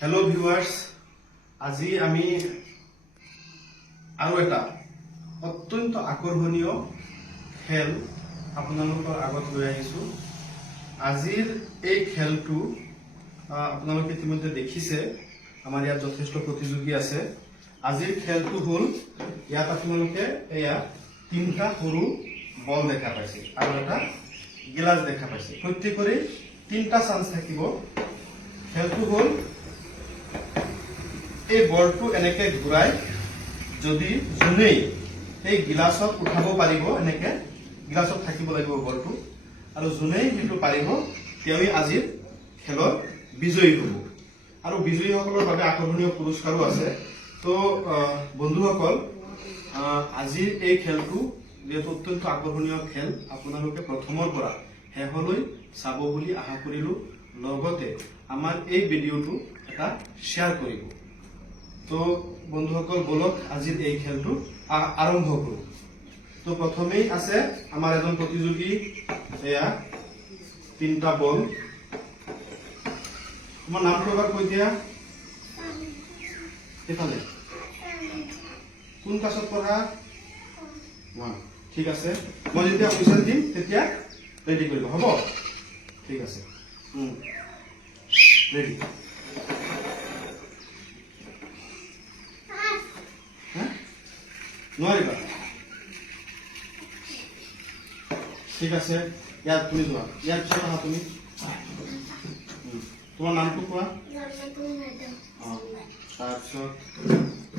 Hello viewers, আজি আমি আৰু এটা অত্যন্ত আকৰ্ষণীয় খেল আপোনালোকৰ আগত লৈ আহিছো। আজিৰ এই খেলটো আপোনালোকে ইতিমধ্যে দেখিছে, আমাৰ ইয়াত যথেষ্ট প্ৰতিযোগী আছে। আজিৰ খেলটো হ'ল ইয়াত আপোনালোকে এয়া তিনিটা সৰু বল দেখা পাইছে আৰু এটা গিলাস দেখা পাইছে। প্ৰত্যেকৰে তিনিটা চান্স থাকিব। খেলটো হ'ল এই বলটো এনেকে ঘূৰাই যদি যোনেই এই গিলাসত উঠাব পাৰিব, এনেকে গিলাসত থাকিব লাগিব বলটো, আৰু যোনেই সেইটো পাৰিব তেওঁই আজিৰ খেলৰ বিজয়ী হ'ব। আৰু বিজয়ীসকলৰ বাবে আকৰ্ষণীয় পুৰস্কাৰো আছে। তো বন্ধুসকল, আজিৰ এই খেলটো যেহেতু অত্যন্ত আকৰ্ষণীয় খেল, আপোনালোকে প্ৰথমৰ পৰা শেষলৈ চাব বুলি আশা কৰিলো। লগতে আমাৰ এই ভিডিঅ'টো এটা শ্বেয়াৰ কৰিব। তো বন্ধুসকল, বলক আজিৰ এই খেলটো আৰম্ভ কৰো। তো প্ৰথমেই আছে আমাৰ এজন প্ৰতিযোগী, এয়া তিনিটা বল। তোমাৰ নামটো এবাৰ কৈ দিয়া। এইফালে কোন ক্লাছত পঢ়া? ঠিক আছে, মই যেতিয়া হুইচেল দিম তেতিয়া ৰেডি কৰিব, হ'ব? ঠিক আছে, ৰেডি। নোৱাৰিবা? ঠিক আছে, ইয়াত তুমি যোৱা, ইয়াৰ পিছত আহা তুমি। তোমাৰ নামটো কোৱা। তাৰপিছত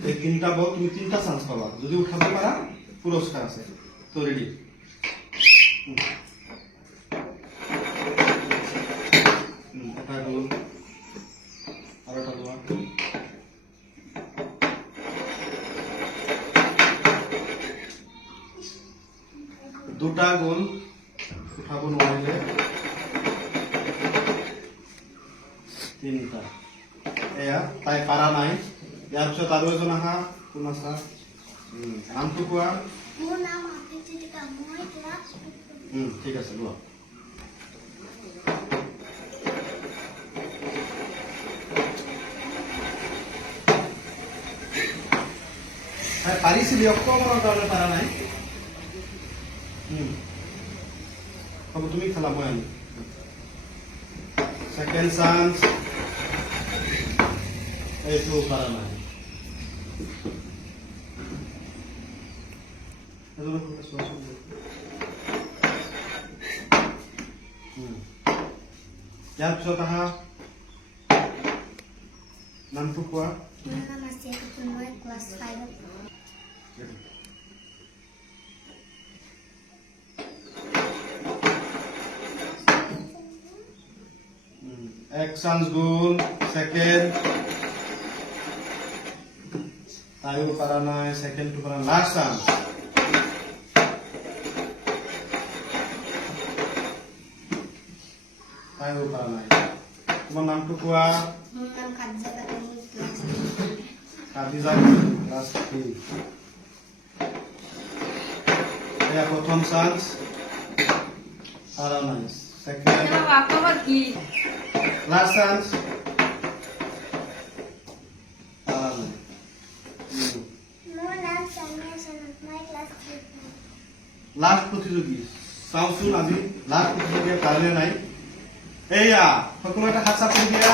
এই তিনিটা বল, তুমি তিনিটা চান্স পাবা। যদি উঠাব পাৰা পুৰস্কাৰ আছে। তো ৰেডি। এটা গ'ল আৰু এটা লোৱা। দুটা গ'ল, উঠাব নোৱাৰিলে। তিনিটা, এয়া তাই পাৰা নাই। ইয়াৰ পিছত আৰু এজন আহা। কোন আছা? নামটো কোৱা। ঠিক আছে, লোৱা। পাৰিছিলি, অকণমানৰ কাৰণে পাৰা নাই। হ'ব, তুমি খেলা, মই আনি। সেকেন্ড চান্স, এইটো পাৰা নাই। ইয়াৰ পিছত আহা। নামটো কোৱা। এক চান্স গ'ল, সেকেন্ড তাইও পাৰা নাই, সেকেন্ডটো পাৰা। লাষ্ট চান্স, তাইও পাৰা নাই। তোমাৰ নামটো কোৱা। কাদিজা, ক্লাছ 3। এয়া প্ৰথম চান্স, পাৰা নাই। সেকেন্ড, লাষ্ট চান্স, পাৰা নাই। লাষ্ট প্ৰতিযোগী, চাওঁচোন আজি লাষ্ট প্ৰতিযোগীয়ে পালে নাই। এয়া সকলো এটা হাত চাপ কৰি দিয়া।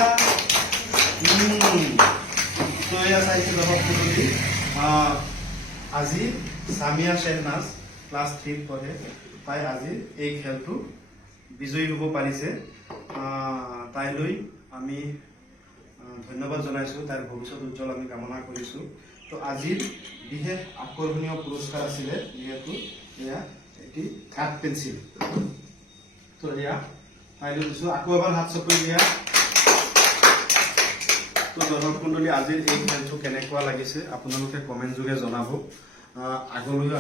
তো এয়া চাইছো দৰ্শক মণ্ডলী, আজি সামিয়া শ্বেহনাজ ক্লাছ 3 পঢ়ে। তাই আজি এই খেলটো বিজয়ী হ'ব পাৰিছে। তাইলৈ আমি ধন্যবাদ জনাইছো। তাইৰ ভৱিষ্যত উজ্জ্বল আমি কামনা কৰিছো। তো আজিৰ বিশেষ আকৰ্ষণীয় পুৰস্কাৰ আছিলে যিহেতু এয়া এটি কাঠ পেঞ্চিল। তো এয়া তাইলৈ দিছো। আকৌ এবাৰ হাত চপৰি দিয়া। তো দৰ্শক মণ্ডলী, আজিৰ এই খেলটো কেনেকুৱা লাগিছে আপোনালোকে কমেণ্ট যোগে জনাব। আগলৈও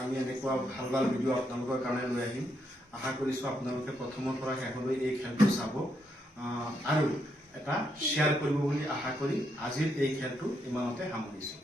আমি এনেকুৱা ভাল ভাল ভিডিঅ' আপোনালোকৰ কাৰণে লৈ আহিম। আশা কৰিছো আপোনালোকে প্ৰথমৰ পৰা শেষলৈ এই খেলটো চাব আৰু এটা শ্বেয়াৰ কৰিব বুলি আশা কৰি আজিৰ এই খেলটো ইমানতে সামৰিছো।